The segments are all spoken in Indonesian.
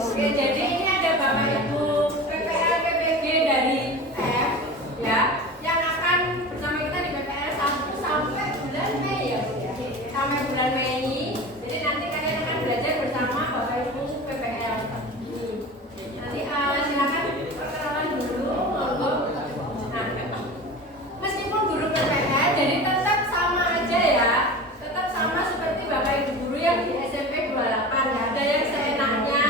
Oke, jadi ini ada Bapak Ibu PPL PPG dari F ya, yang akan bersama kita di PPL sampai bulan Mei ya Bu ya. Sampai bulan Mei ini. Jadi nanti kalian akan belajar bersama Bapak Ibu PPL. Nanti silakan perkenalan dulu, monggo. Nah, meskipun guru PPL jadi tetap sama aja ya. Tetap sama seperti Bapak Ibu guru yang di SMP 28, nggak ada yang seenaknya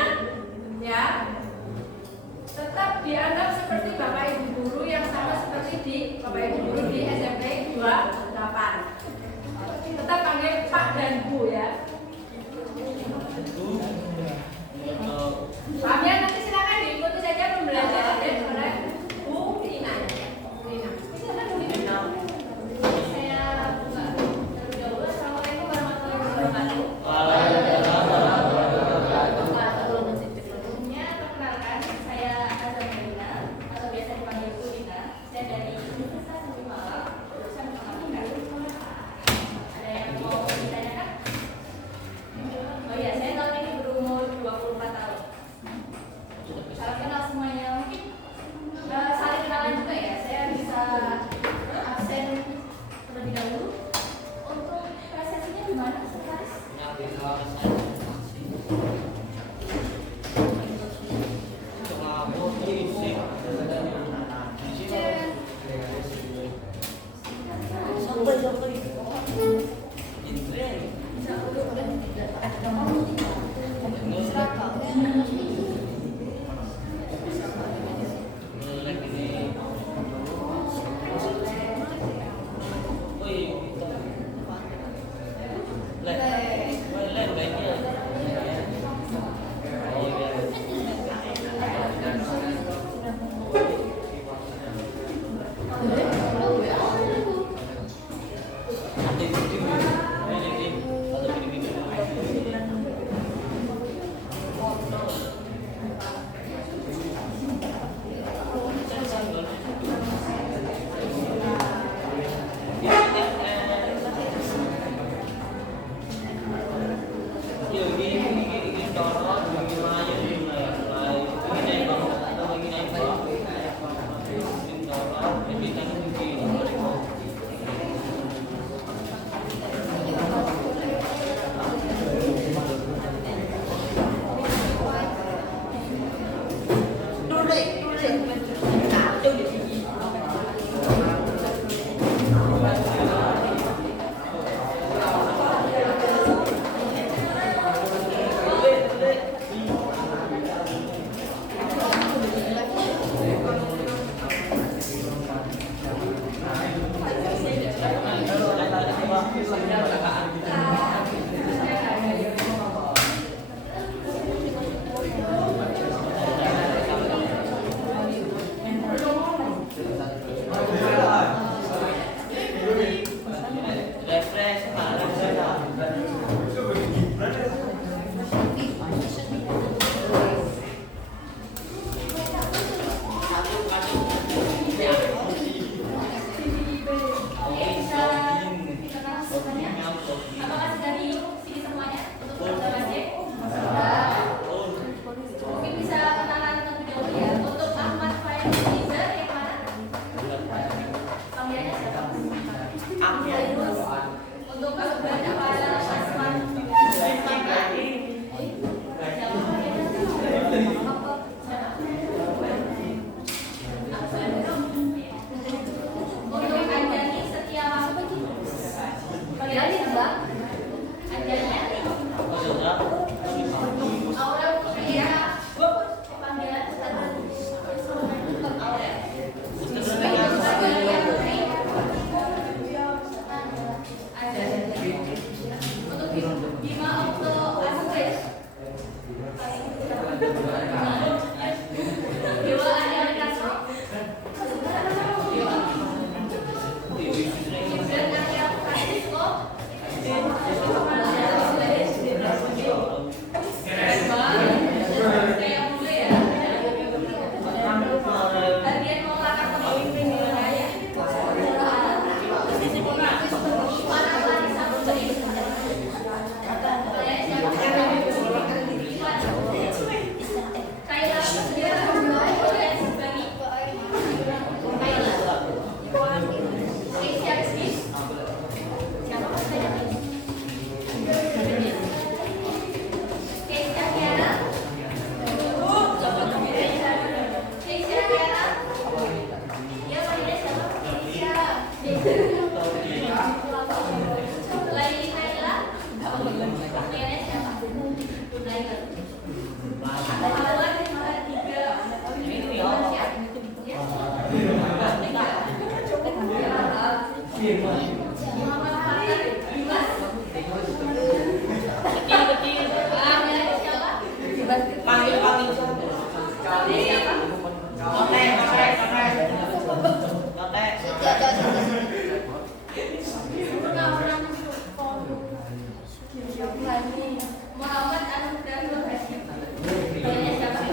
ya. Tetap dianggap seperti Bapak Ibu guru yang sama seperti di Bapak Ibu guru di SMP 28. Tetap panggil Pak dan Bu ya. Paham ya? Nanti silakan diikuti saja pembelajarannya oleh Bu Ina. Silakan Bu Ina. Saya buka terlebih dahulu. Assalamualaikum warahmatullahi wabarakatuh. Sebelumnya perkenalkan, saya Azamina atau biasa dipanggil Bu Ina. Saya dari Universitas Negeri Malang, jurusan Matematika. Ada yang mau ditanyakan? Oh iya, saya tahun ini berumur 24 tahun. Salam kenal semuanya. Mungkin saling kenalan juga ya. Saya bisa absen terlebih dahulu. Untuk presentasinya gimana, Sekretaris? Panggil. Muhammad Anugrah Nur Hashim. Namanya siapa?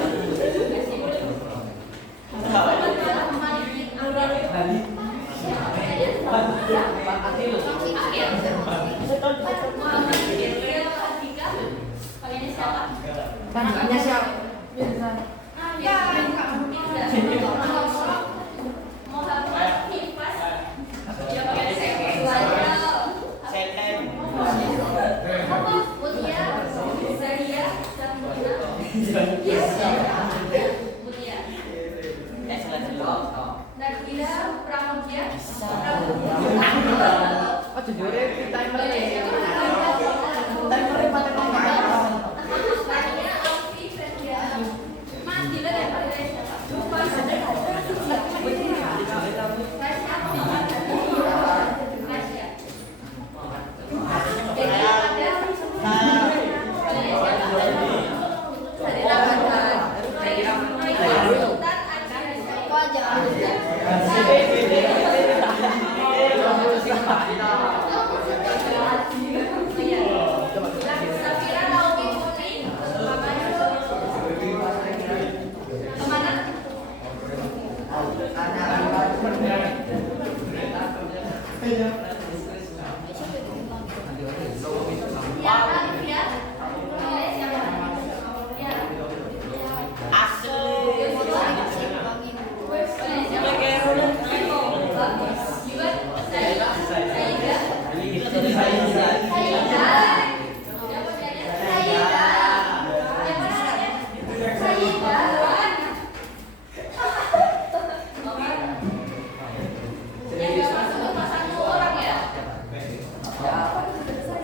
Panggilnya siapa? Muhammad Hifas. Mutia, Zaria, Samuna. Mutia. Nabila Pramudia. Oh, jujurnya timer nih. Lainnya Alfi Ferdiana. Mas Dila dan Fadila siapa? Rasya. Jadi ada Sultan Safira Naomi Murni. Kemana? Tiara Livia. Nilai siapa? Tiara.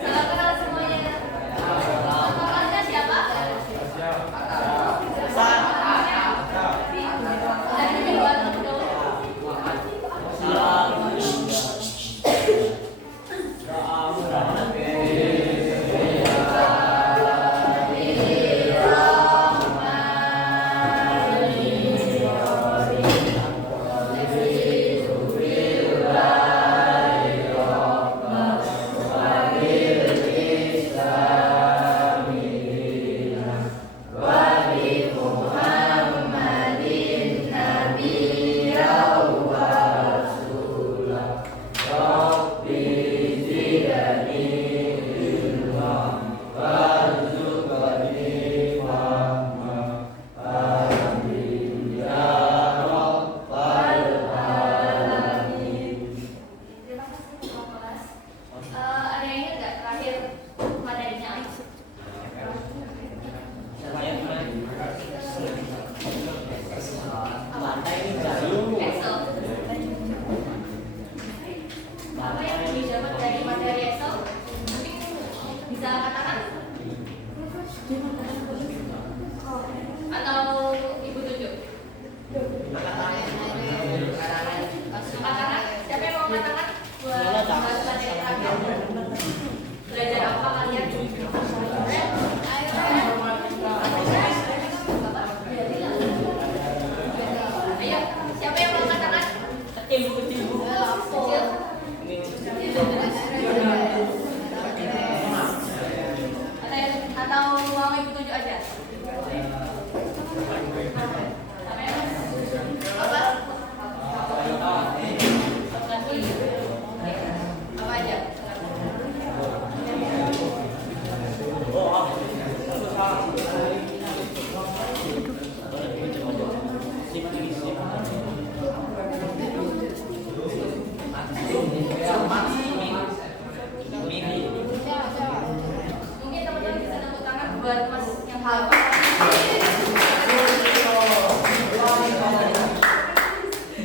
Salah kenal semuanya. Namanya siapa? Dari Jawa Terima kasih Pak Kelas. Ada yang ingat nggak terakhir materinya? Excel. Apa yang didapat dari materi Excel? Mungkin bisa katakan? Atau Ibu tunjuk? Katakan, siapa yang mau katakan? Buat bahas materi terakhir. Belajar apa kalian? Ayo, siapa yang mau katakan? Kecil. Atau mau Ibu tunjuk aja? Apa? Apa aja? Mungkin teman-teman bisa tepuk tangan buat Mas yang hafal.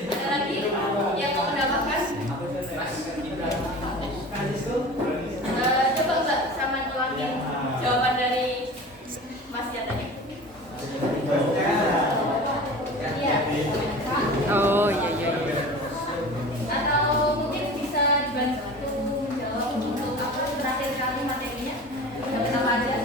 Ada lagi yang mau mendapatkan? Coba Mbak sama ulangin jawaban dari Mas ya tadi. Iya. Oh, iya. Atau mungkin bisa dibantu menjawab untuk apa terakhir kali materinya? Dapat apa aja?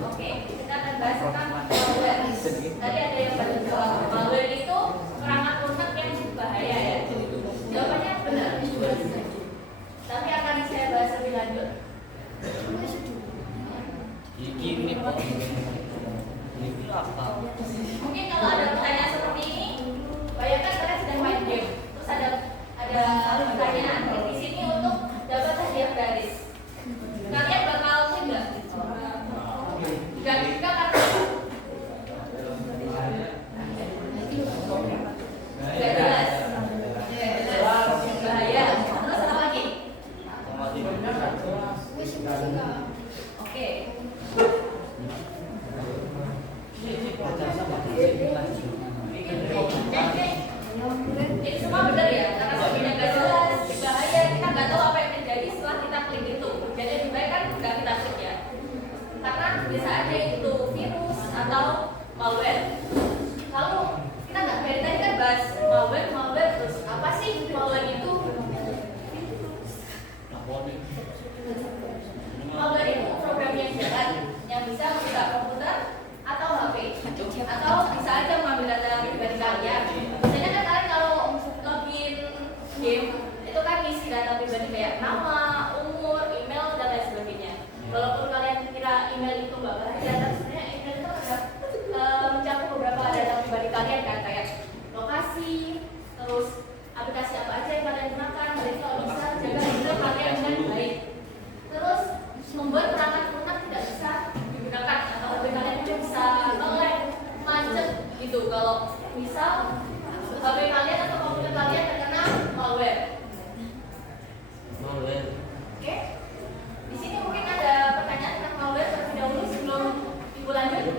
Oke, kita akan bahas tentang malware. Tadi ada yang menjawab malware itu perangkat lunak yang berbahaya ya. Jawabannya benar. Tapi akan saya bahas lebih lanjut. Ini apa? Mungkin kalau ada pertanyaan seperti ini, bayangkan kalian sedang main game, terus ada pertanyaan di sini untuk dapat hadiah gratis. Kalian bakal klik nggak? Jika karena nggak jelas, bahaya. Terus apa lagi? Oke. Jadi semua benar ya, karena sebenarnya nggak jelas, bahaya, kita nggak tahu apa yang terjadi setelah kita klik itu. Jadi lebih baik kan nggak kita klik ya, karena bisa aja itu virus atau malware. Lalu kita nggak dari tadi kan bahas malware terus apa sih malware itu? Malware itu program yang jahat yang bisa merusak komputer atau HP atau bisa aja mengambil data pribadi kalian. Biasanya kan kalian kalau login game itu kan ngisi data pribadi kayak nama, umur, email dan lain sebagainya. Walaupun kalian kira email itu nggak bahaya, tapi sebenarnya email itu ada mencakup beberapa data pribadi kalian kan, kayak lokasi, terus aplikasi apa aja yang kalian gunakan. Jadi kalau bisa jaga email kalian dengan baik. Terus membuat perangkat lunak tidak bisa digunakan atau HP kalian juga bisa nge-lag, macet gitu. Kalau misal HP kalian atau komputer kalian terkena malware. Oke. Di sini mungkin ada pertanyaan tentang malware terlebih dahulu sebelum ibu lanjut.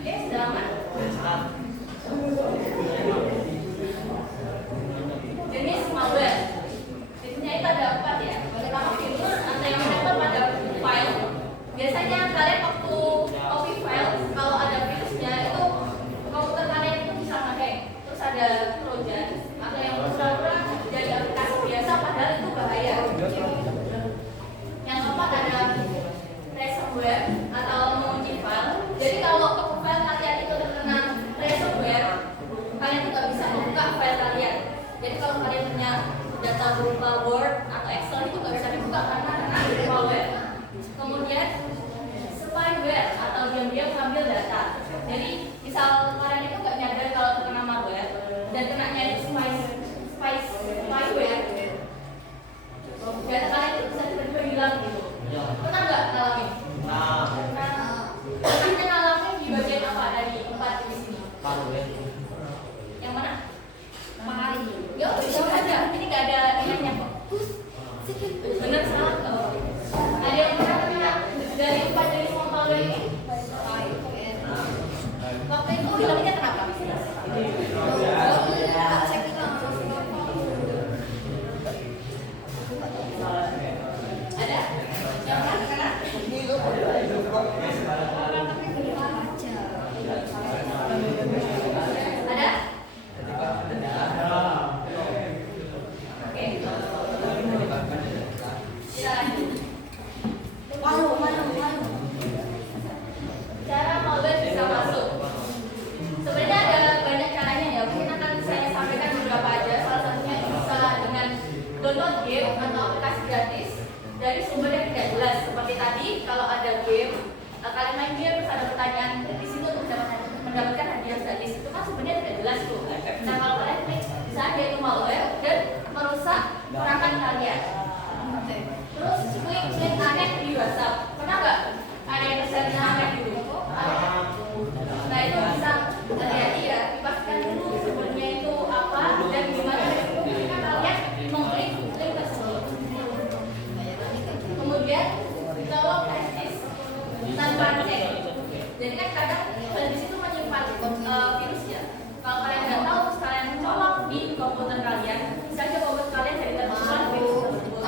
Oke, sudah aman? Jenis malware. Jenisnya itu ada 4 ya. Pertama virus atau yang menempel pada file. Biasanya kalian waktu copy file, kalau ada virusnya itu komputer kalian itu bisa nge-hack. Terus ada trojan atau yang pura-pura jadi aplikasi biasa padahal itu bahaya. Yang keempat ada ransomware atau mengunci file. Jadi kalau file kalian itu terkena ransomware, kalian tuh nggak bisa membuka file kalian. Jadi kalau kalian punya data berupa Word atau Excel itu nggak bisa dibuka karena kena malware. Kemudian spyware atau diam-diam ngambil data. Jadi misal kalian itu nggak nyadar kalau terkena malware dan kenanya itu spyware, data kalian itu bisa tiba-tiba hilang gitu. Pernah nggak ngalamin? Pernahnya ngalamin di bagian apa dari 4 di sini? Yang mana? Ya udah jawab aja. Ini nggak ada nilainya kok. Bener salah nggak? Ada yang pernah kena dari 4 jenis malware ini? Waktu itu hilangnya kenapa? Ada? Yang pernah kena? Ada? Oke. Silakan. Cara malware bisa masuk. Sebenarnya ada banyak caranya ya. Mungkin akan saya sampaikan beberapa aja. Salah satunya itu bisa dengan download game atau aplikasi gratis dari sumber yang tidak jelas. Seperti tadi, kalau ada game, kalian main game terus ada pertanyaan di situ untuk mendapatkan hadiah gratis, itu kan sebenarnya tidak jelas tuh. Nah kalau kalian klik, bisa aja itu malware dan merusak perangkat kalian. Terus klik aneh di WhatsApp. Pernah nggak ada yang pesan aneh dulu? Nah itu bisa hati-hati ya, dipastikan dulu sebenarnya itu apa dan gimana kalian mengklik link tersebut. Kemudian tolong testis tanpa cek. Jadi kan kadang di situ menyimpan virus ya. Kalau kalian nggak tahu, terus kalian colok di komputer kalian, bisa aja komputer kalian jadi tertular virus tersebut.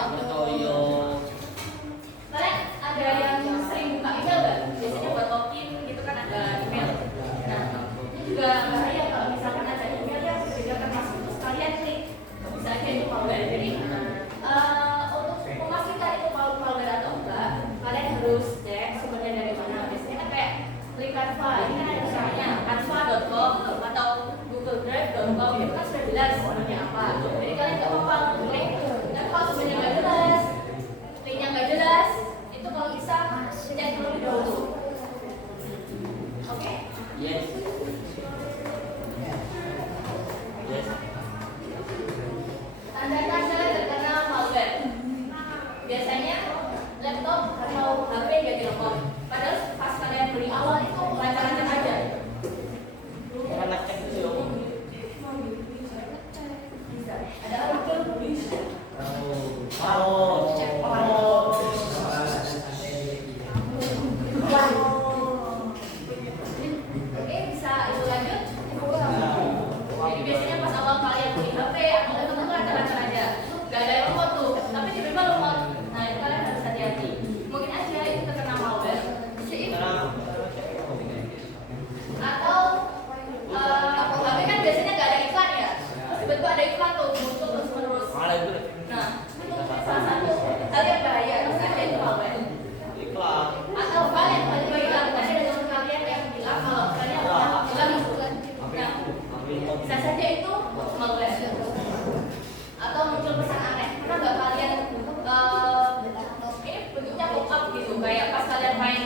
Kalian ada yang sering buka email nggak? Biasanya buat login gitu kan ada email. Nah ini juga bahaya kalau misalkan ada email yang tidak termasuk, terus kalian klik, bisa aja itu malware. Jadi untuk memastikan itu malware atau enggak, kalian harus cek sumbernya dari mana. Biasanya kan kayak klik Canva, ini kan ada usahanya canva.com atau googledrive.com, itu kan sudah jelas sumbernya apa. Jadi kalian nggak apa-apa klik. Dan kalau sumbernya nggak jelas, linknya nggak jelas, itu kalau bisa cek terlebih dahulu. Oke? Yes. Yes. Tanda-tanda terkena malware. Biasanya laptop atau HP nggak direkam. Padahal pas kalian beli awal itu lancar-lancar aja. Jangan ngecek sih om. Bisa. Ada apa? Bisa. Oke, bisa itu lanjut. Jadi biasanya pas awal kalian beli HP atau laptop itu lancar-lancar aja. Gak ada yang lemot tuh, tapi tiba-tiba lemot. Nah itu kalian harus hati-hati. Mungkin aja itu terkena malware. Atau HP kan biasanya nggak ada iklan ya, terus tiba-tiba ada iklan tuh muncul terus menerus. Nah itu salah satu hal yang bahaya, terus ada itu malware. Atau kalian tiba-tiba hilang, tadi ada teman kalian yang bilang kalau kalian hilang itu kan. Nah bisa saja itu malware. Atau muncul pesan aneh, pernah nggak kalian ini bentuknya pop up gitu, kayak pas kalian main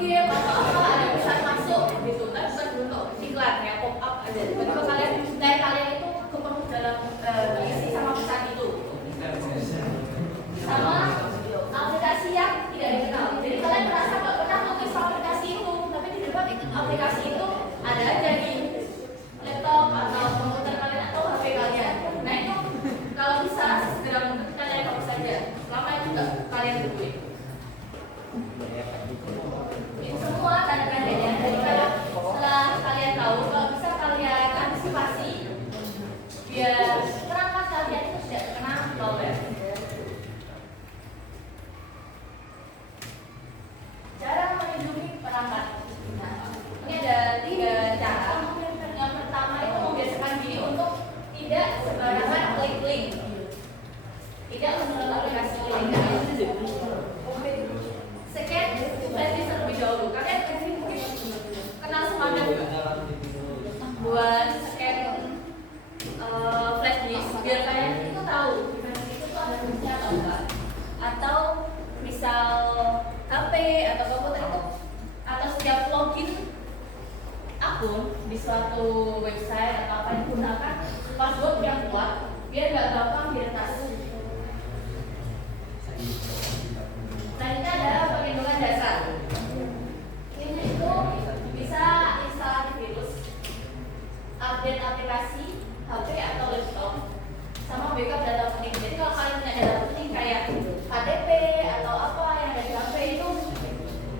game atau apa ada pesan masuk gitu, kan bukan bentuk iklan ya, pop up aja. Tiba-tiba kalian itu kepenuh dalam diisi sama pesan itu, sama aplikasi yang tidak dikenal. Jadi kalian merasa nggak pernah tulis aplikasi itu, tapi tiba-tiba aplikasi itu ada aja di laptop atau komputer kalian atau HP kalian. Nah itu kalau bisa segera mungkin kalian hapus saja, selama itu nggak kalian ketahui. Itu semua tanda-tandanya. Jadi kalau setelah kalian tahu, kalau bisa kalian antisipasi biar perangkat kalian itu tidak terkena malware. Cara melindungi perangkat. Nah, ini ada 3 cara. Yang pertama itu membiasakan diri untuk tidak sembarangan klik link, tidak mendownload aplikasi ilegal. Second, flash terlebih dahulu. Kalian mungkin kenal semangat buat scan flash disk biar kalian itu tahu di flash disk itu ada fungsinya atau enggak. Atau misal HP atau komputer itu atau setiap login akun di suatu website atau apa yang digunakan password yang kuat biar nggak gampang diretas. Selanjutnya ada perlindungan dasar. Ini itu bisa install antivirus, update aplikasi HP atau laptop, sama backup data penting. Jadi kalau kalian punya data penting kayak KTP atau apa yang ada di HP itu,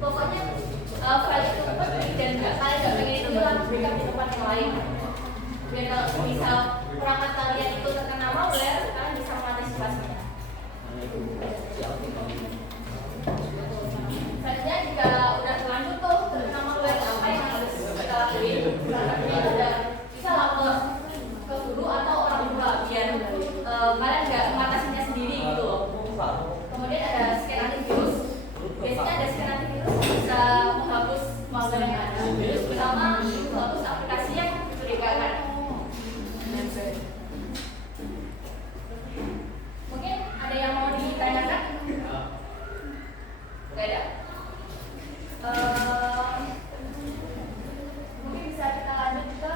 pokoknya file itu penting dan kalian nggak pengen itu hilang, backup di tempat yang lain. Biar kalau misal perangkat kalian itu terkena malware, kalian bisa mengantisipasinya. Selanjutnya jika udah terlanjur tuh terkena malware, apa yang harus kita lakuin? Ini udah bisa lapor ke guru atau orang tua biar kalian nggak mengatasinya sendiri gitu loh. Kemudian ada scan antivirus. Biasanya ada scan antivirus bisa menghapus malware yang ada, sama menghapus aplikasi yang mencurigakan. Mungkin ada yang mau ditanyakan? Gak ada? Mungkin bisa kita lanjut ke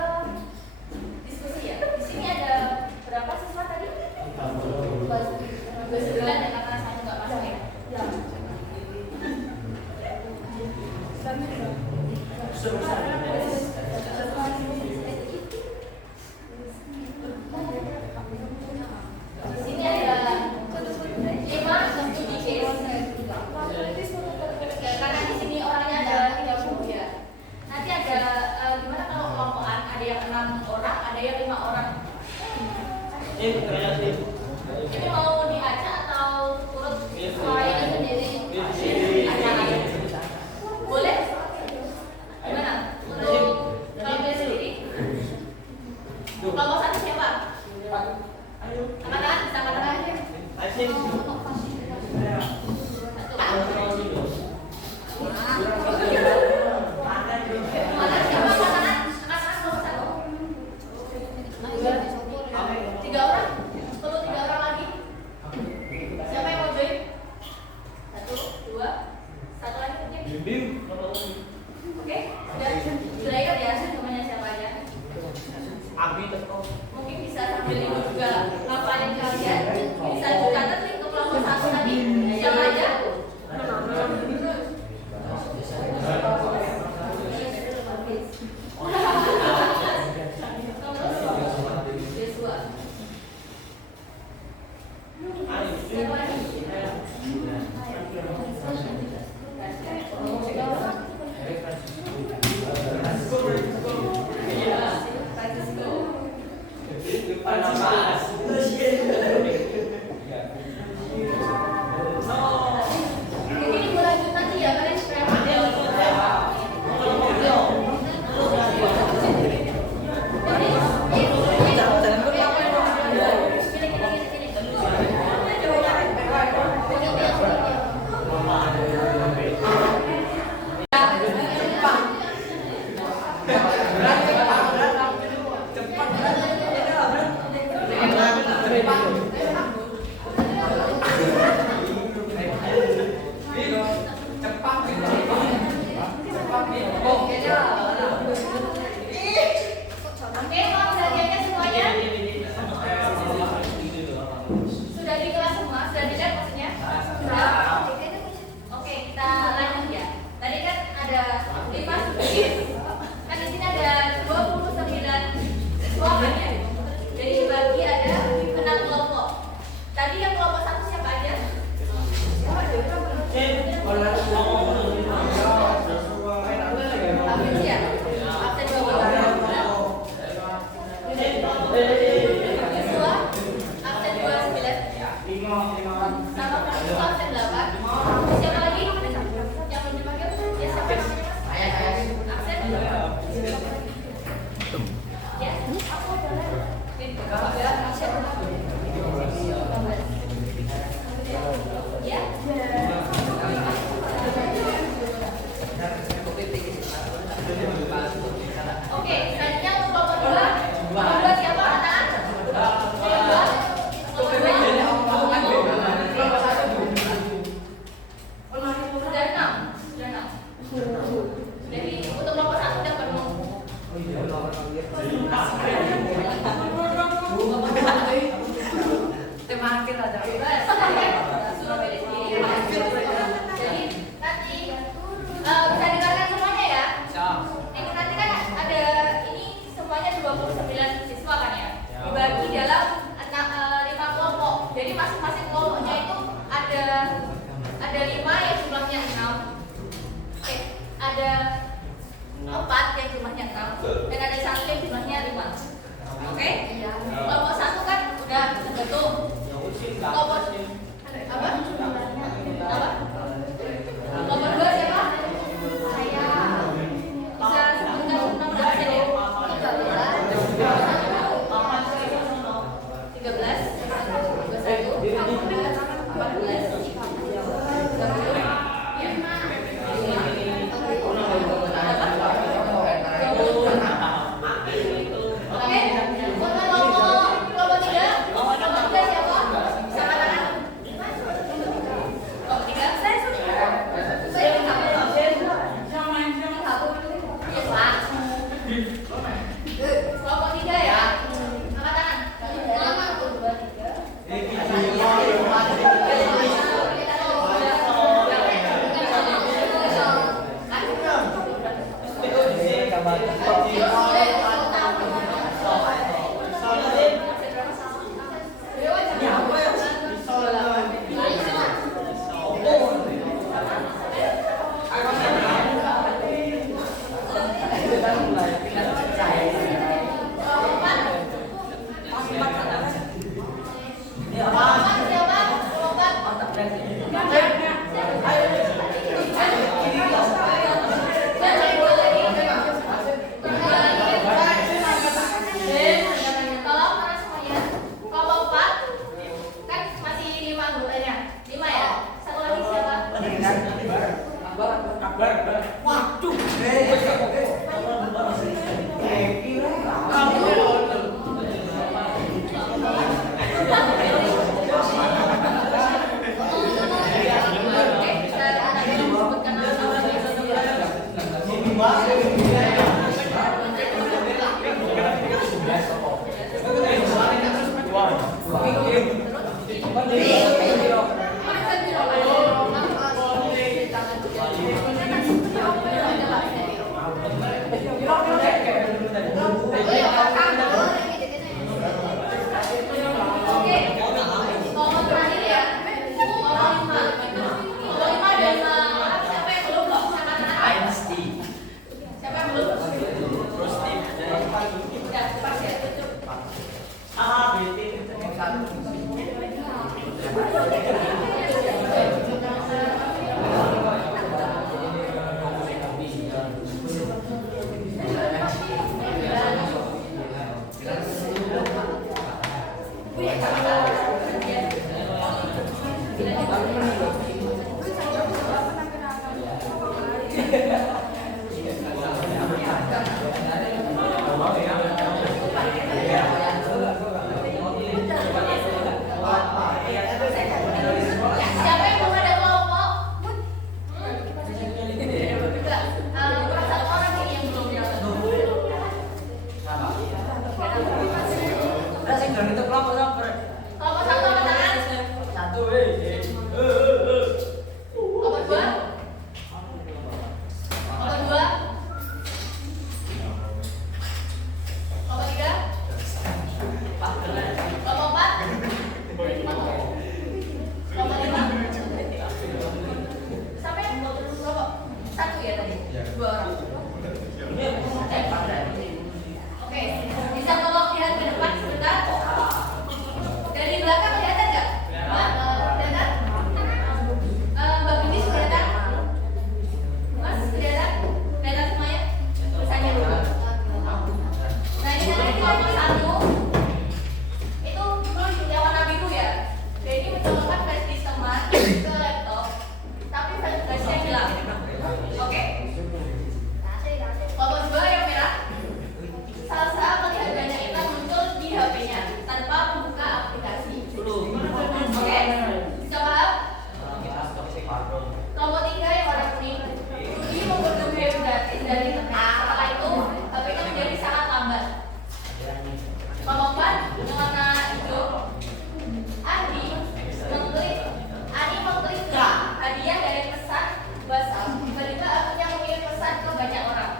diskusi ya. Di sini ada berapa siswa tadi? 13. Tiga orang? Perlu 3 orang lagi? Siapa yang mau join? 1, 2, 1 lagi penting. Oke, sudah ingat ya namanya siapa aja? Abi teko. Mungkin bisa sambil ini juga ngapalin kalian. Bisa juga nanti ke kelompok 1 tadi. Siapa aja? Joshua. Siapa lagi? Ini berlanjut nanti ya kalian supaya Oke, mau perhatiannya semuanya? Sudah di kelas semua? Sudah dilihat maksudnya? Sudah? Oke, kita lanjut ya. Tadi kan ada 5 subjek. Kan di sini ada 29 siswa kan ya? Jadi dibagi ada 6 kelompok. Tadi yang kelompok 1 siapa aja? Abis ya? Absen 2 siswa absen 29 sama mahasiswa absen 8. Siapa lagi yang belum dipanggil? Ya siapa namanya? Absen? Ya? Ya? Oke, selanjutnya untuk kelompok 2. Kelompok 2 siapa anak? Kelompok 2. Sudah 6. Jadi untuk kelompok 1 sudah penuh. Temakin aja. Suruh pilih sendiri. Jadi nanti bisa dengarkan semuanya ya. Ini nanti kan ada ini semuanya 29 siswa kan ya. Dibagi dalam 5 kelompok. Jadi masing-masing kelompoknya itu ada 5 yang jumlahnya 6. Ada 4 yang jumlahnya 6 dan ada 1 yang jumlahnya 5. Oke? Kelompok 1 kan udah terbentuk. Kelompok apa? Kelompok 2 siapa? Saya. Bisa sebutkan nomor absen ya? 13 Oke, untuk kelompok 3 siapa? Sama tangan. Siapa yang belum ada kelompok? Satu orang ini yang belum dapat. Ada sing gak ngitung kelompok sama. Kelompok satu apa tangan? Satu Kelompok dua? Kelompok dua? Kelompok tiga? Kelompok empat? Kelompok lima? Sampai kelompok satu ya tadi? Dua orang. Oke, bisa tolong lihat ke depan sebentar? Dari belakang kelihatan nggak? Kelihatan? Mbak Gendis kelihatan? Mas kelihatan? Kelihatan semuanya? Tulisannya dulu. Nah ini namanya kelompok satu. Itu yang warna biru ya. Jadi mencolokkan flash disk teman ke laptop, tapi flashnya hilang. Oke? Kelompok dua yang merah. Salsa melihat banyak iklan muncul di HP-nya tanpa membuka aplikasi. Oke? Bisa paham? Kelompok tiga yang warna kuning. Rudy mengunduh game gratis dari internet. Setelah itu, HP-nya menjadi sangat lambat. Kelompok empat yang warna hijau. Ani mengklik hadiah dari pesan WhatsApp. Tiba-tiba akhirnya mengirim pesan ke banyak orang.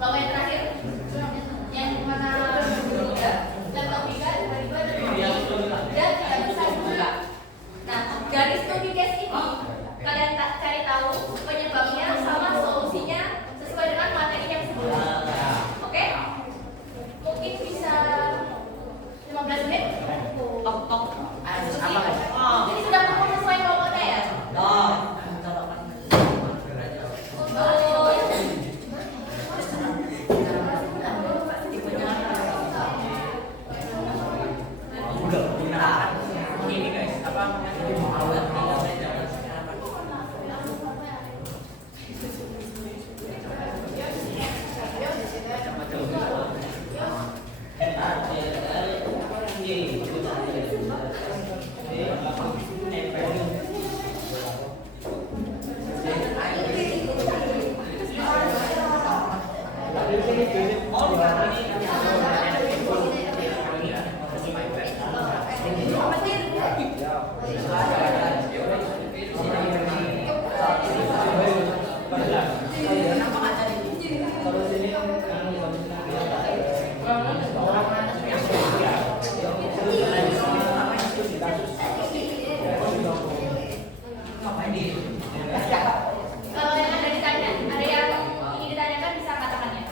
Kelompok yang terakhir, yang mana berubah, laptop Vika tiba-tiba ada bunyi dan tidak bisa dibuka. Nah, garis to be case ini kalian cari tahu penyebabnya sama solusinya sesuai dengan materi yang sebelumnya. Oke? Mungkin bisa 15 menit. Jadi sudah ketemu sesuai kelompoknya ya? Ini guys, apa? Kalau yang ada ditanya, ada yang ingin ditanyakan bisa katakan ya.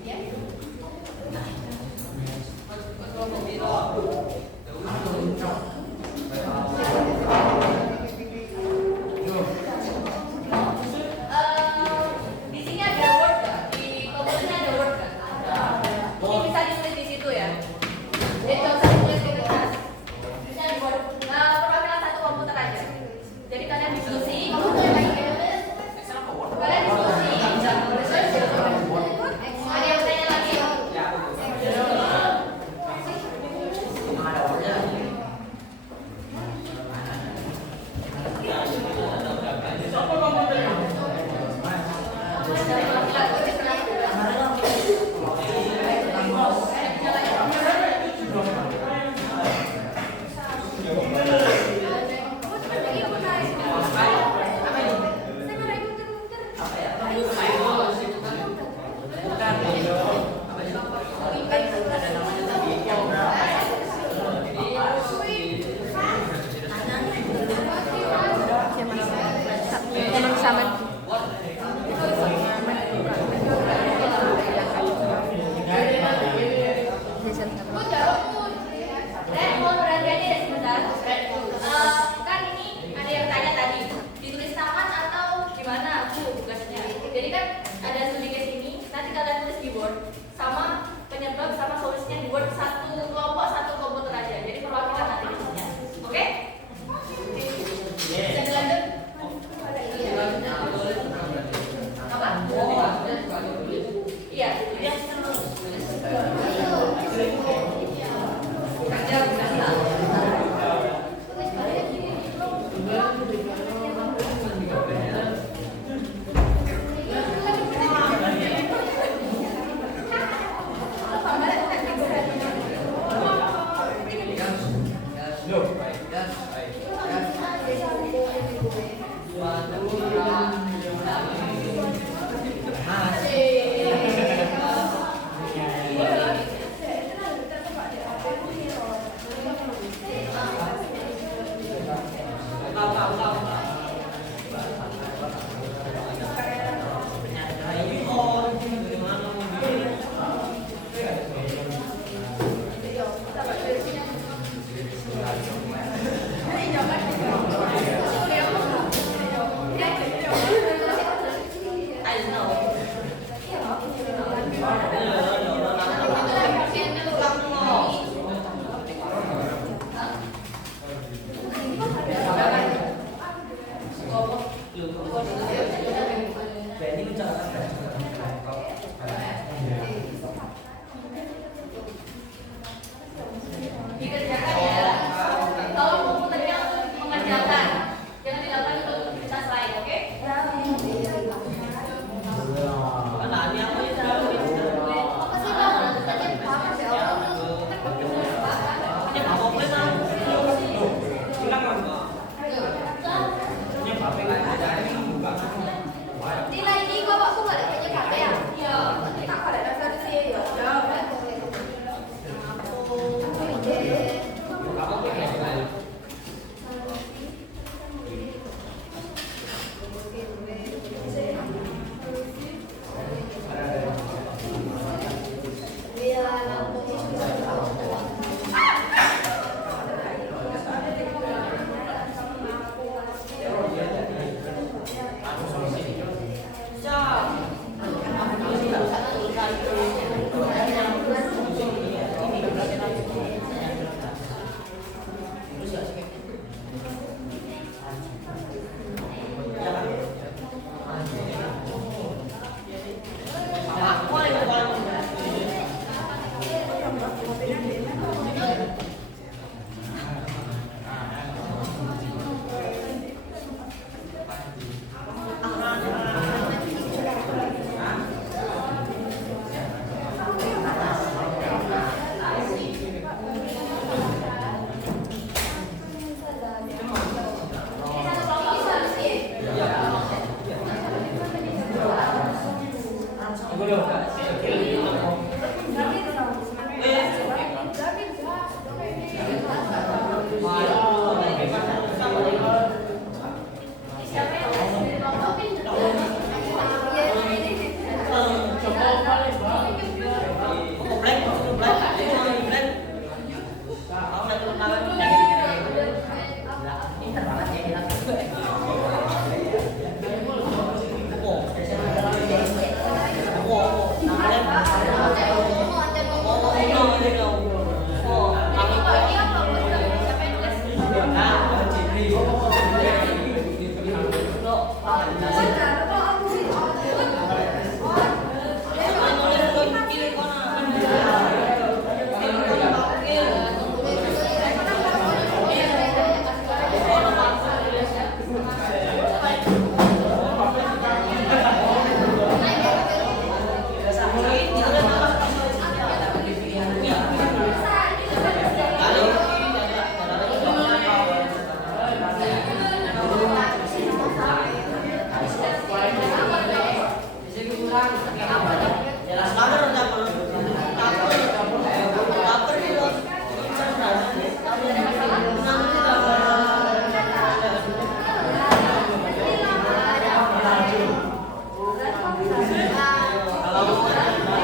Ya. sama penyebab sama solusinya di Word satu komputer aja. Jadi perwakilan nanti misalnya. Oke? Bisa dilanjut? Apa? Iya, yang dikerjakan ya. Tolong komputernya mengerjakan. Jangan dilakukan untuk aktivitas lain, oke? Nilai ini kok aku nggak ada penyebabnya ya? Iya. Tak ada dasar sih ya.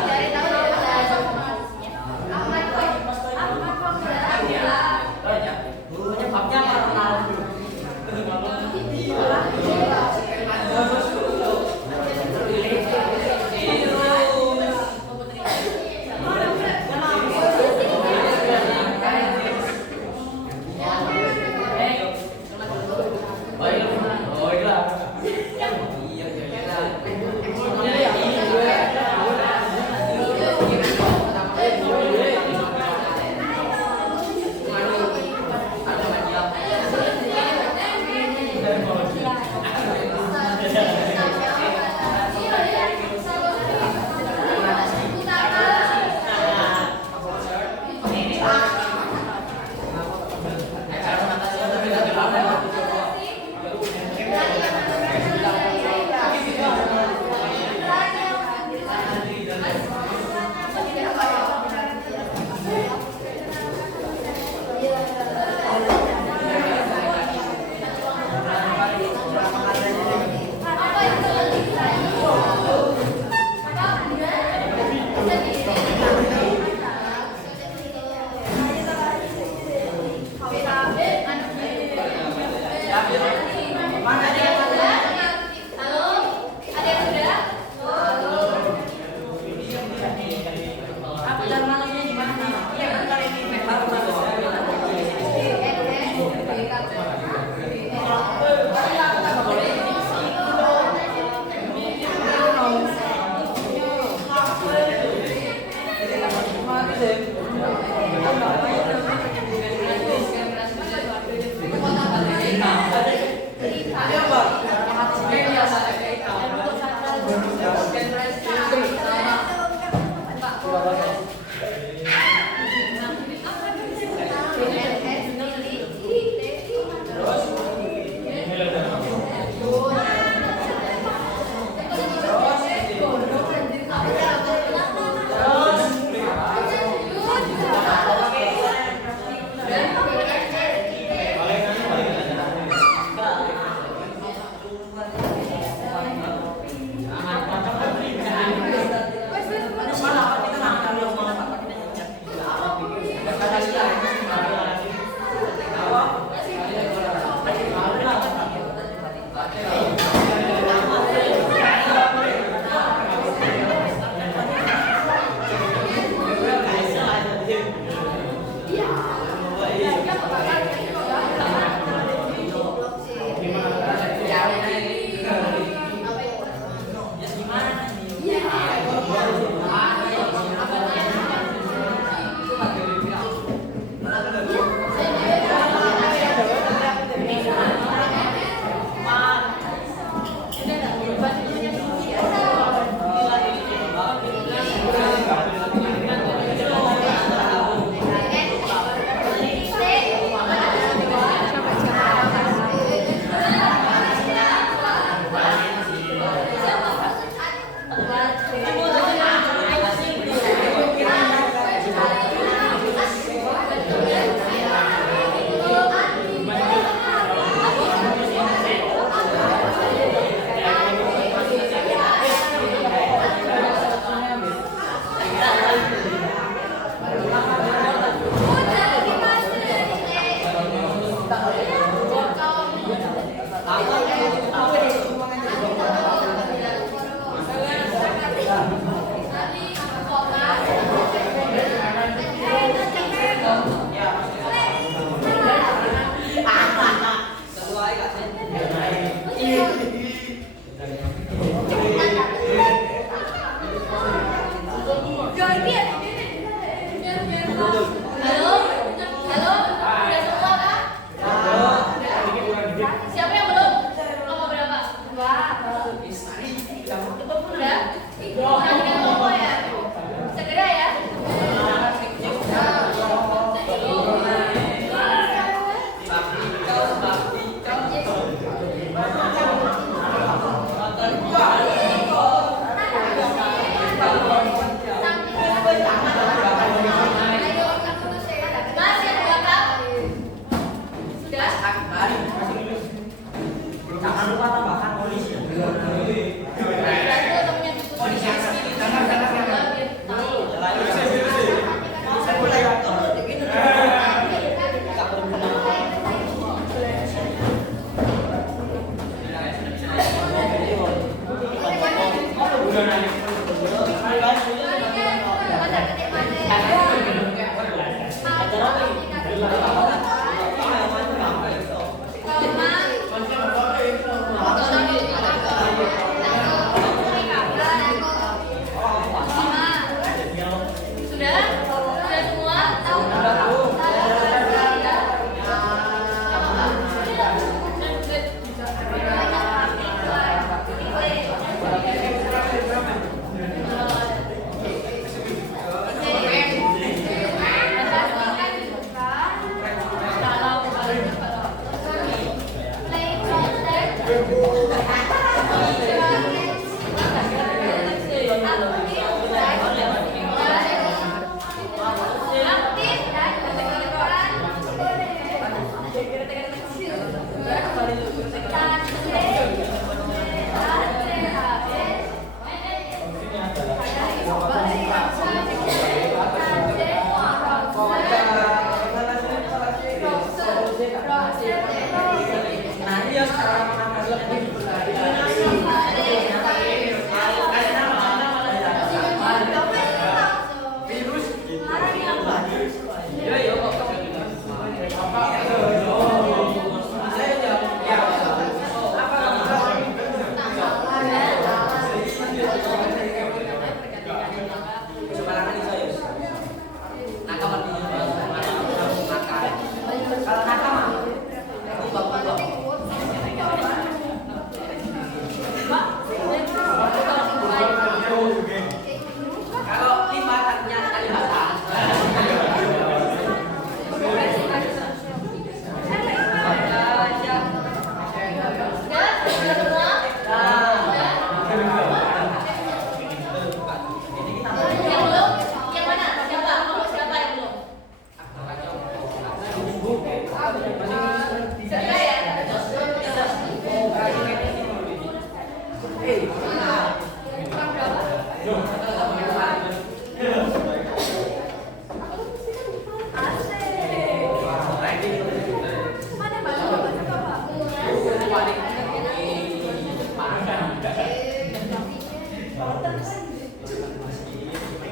Dari Terus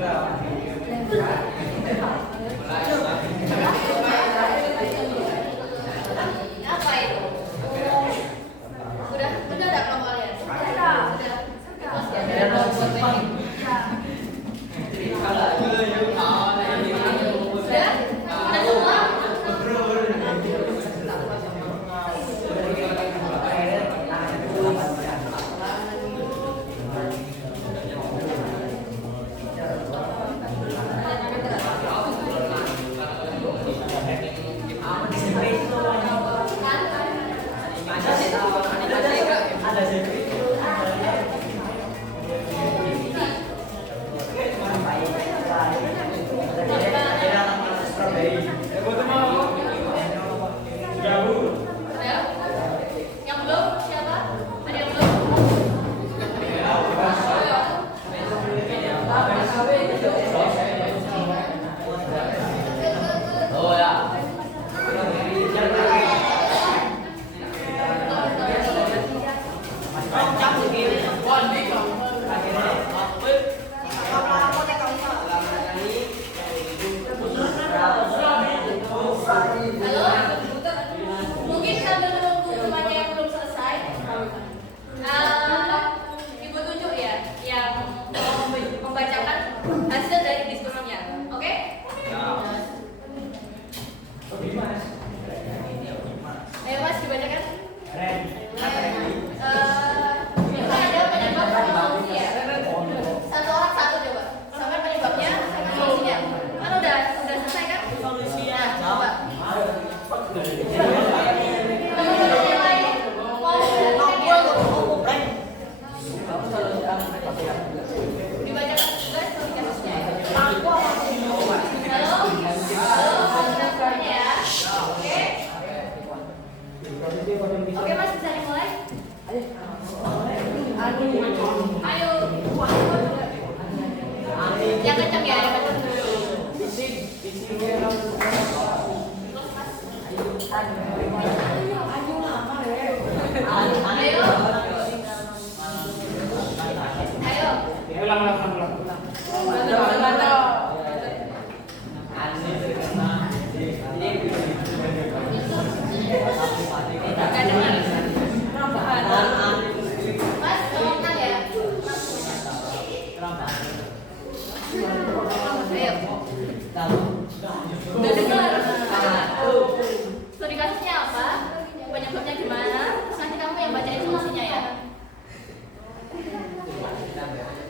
Apa itu? Udah ada belum kalian? Sudah. Puas ya? Sudah? Udah semua? Udah? Yang belum? Siapa? Ada yang belum? Halo? Mungkin sambil menunggu semuanya yang belum selesai, Ibu tunjuk ya yang membacakan hasil dari diskusinya, oke? Ayo Mas dibacakan. Kita ada penyebab sama solusi ya. Satu orang satu coba. Sampai penyebabnya sama solusinya. Kan udah selesai kan? Solusinya. Coba. Teman-teman yang lain mau dibacakan juga solusi kasusnya. Halo, semuanya ya. Oke. Oke Mas, bisa dimulai? Ayo. Yang kencang ya, yang kencang dulu. Ayo. Ayo. Ulang. Gak dengar. Mas, ngomongkan ya. Ayo. Udah dengar. Studi kasusnya apa? Penyebabnya gimana? Terus nanti kamu yang bacain solusinya ya.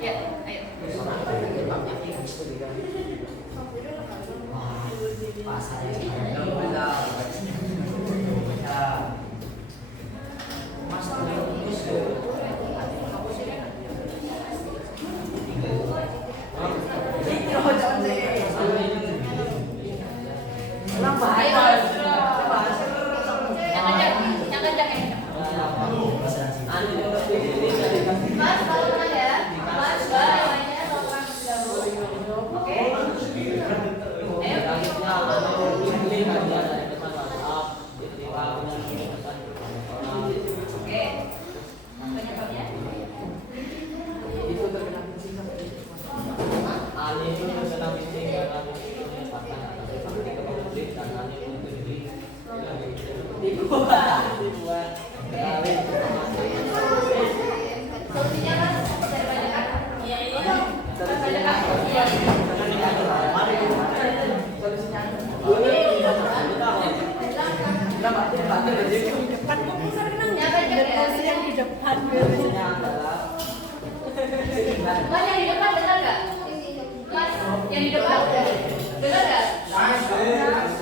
Ya, ayo. Yang kencang ya. Mas, kalau tenang ya. Mas, namanya tolong terlebih dahulu. Oke? Ayo. Oke. Penyebabnya? Solusinya Mas, bisa dibacakan? Iya. Bacakan solusinya. Yang di depan. Mas, yang di depan dengar nggak? Mas, yang di depan dengar nggak?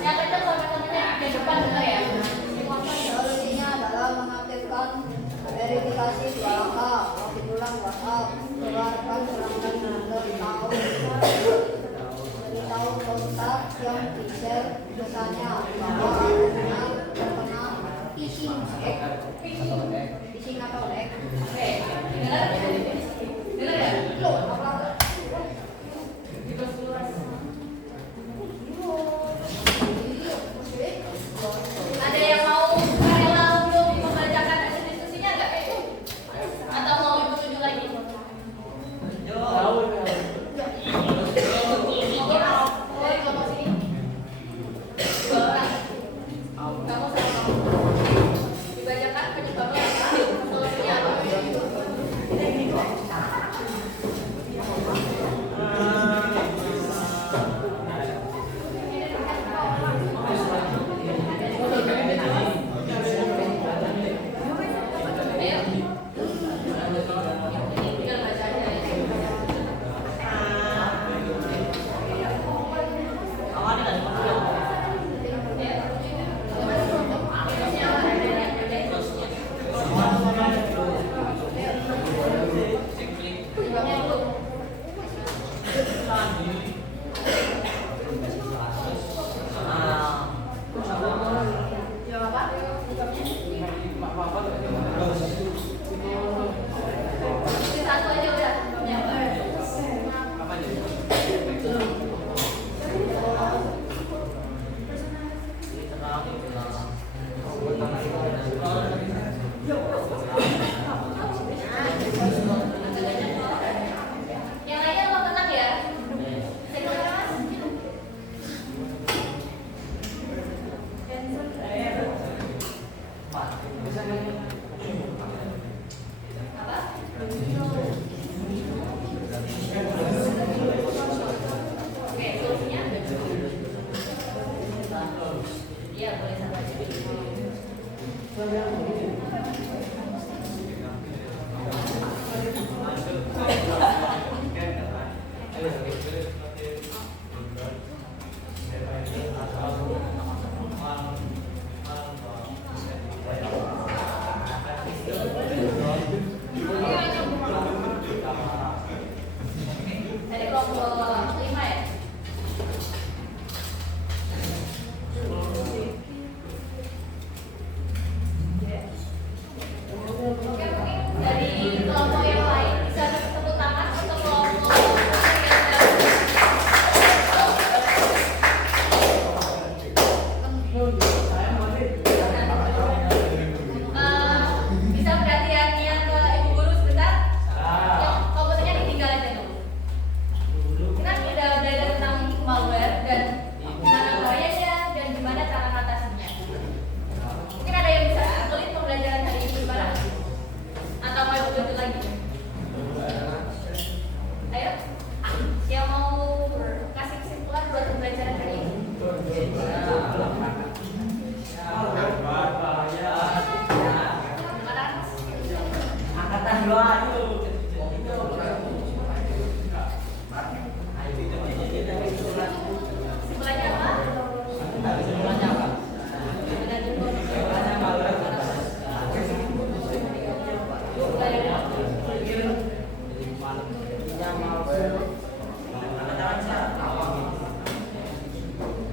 Yang kencang sama temennya yang depan dengar ya? Solusinya adalah mengaktifkan verifikasi 2A, login ulang WhatsApp, keluarkan serangan beritahu kontak yang di-share misalnya bahwa adanya terkena phishing atau hack. Oke, dengar? Dengar ya? Loh, apa? Ada yang mau rela untuk membacakan hasil diskusinya nggak? Atau mau ibu tunjuk lagi? Jawab apa? Ini satu aja udah. Yang lainnya lo tenang ya. Saya mau apa? Oke, solusinya? Iya, boleh satu aja. Dari kelompok 5 ya? Oke, mungkin dari kelompok yang lain bisa tepuk tangan untuk kelompok bisa perhatiannya ke ibu guru sebentar. Yang komputernya ditinggalin dulu. Kita udah belajar tentang malware dan gimana bahayanya dan gimana cara mengatasinya. Mungkin ada yang bisa tulis pembelajaran hari ini gimana? Atau mau ikut lagi? Ayo, yang mau kasih kesimpulan buat pembelajaran hari ini? Angkatan 2 itu. Kesimpulannya apa?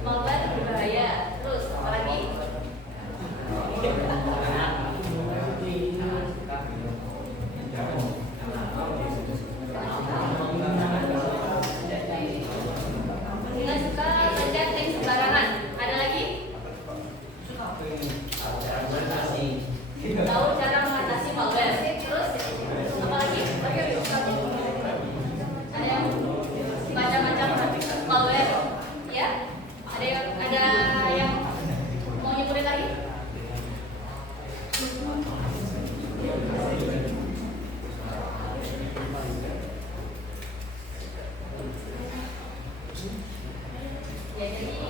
Malware berbahaya. Terus apa lagi? Tidak suka baca teks sembarangan. Ada lagi? Tahu cara mengatasi malware. Terus apa lagi? Ada yang macam-macam malware, ya? Ada yang mau nyebutin lagi? Ya, jadi